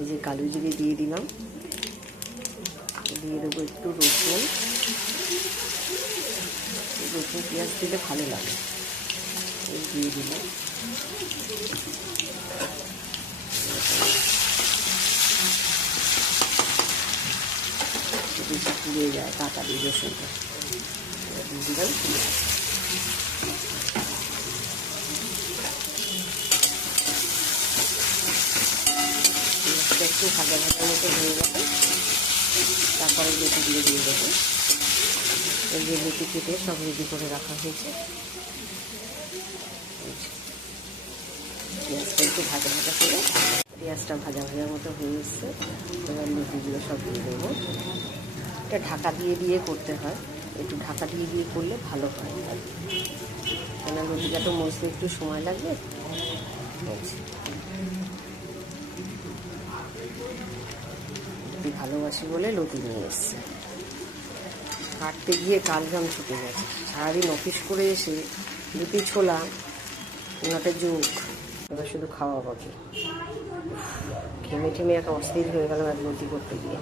এই যে কালো জিরে দিয়ে দিলাম, দিয়ে দেবো একটু রসুন। রসুন পেঁয়াজ দিলে ভালো লাগে। এই দিয়ে দিলাম, বেশি পুড়ে যায় তাড়াতাড়ি রসুনটা। দিয়ে দিলাম পেঁয়াজ। পেঁয়াজটা একটু ভাজা ভাজার মতো হয়ে যাবে, তারপরে লতিগুলো দিয়ে দেবো। এই যে লতি কেটে সব রেডি করে রাখা হয়েছে। পেঁয়াজটা একটু ভাজা ভাজা করে, পেঁয়াজটা ভাজা ভাজার মতো হয়ে এসছে। এবার লতিগুলো সব দিয়ে দেবো। এটা ঢাকা দিয়ে দিয়ে করতে হয়, একটু ঢাকা দিয়ে দিয়ে করলে ভালো হয়, কেন লতিটা তো মজতে একটু সময় লাগবে। লতি ভালোবাসি বলে লতি নিয়ে এসছে। কাটতে গিয়ে কালঘাম ছুটে গেছে। সারাদিন অফিস করে এসে লুটি ছোলা ওনাটা যোগ, এবার শুধু খাওয়া বাকি। ঘেমে ঠেমে একটা অস্থির হয়ে গেল আর লতি করতে গিয়ে।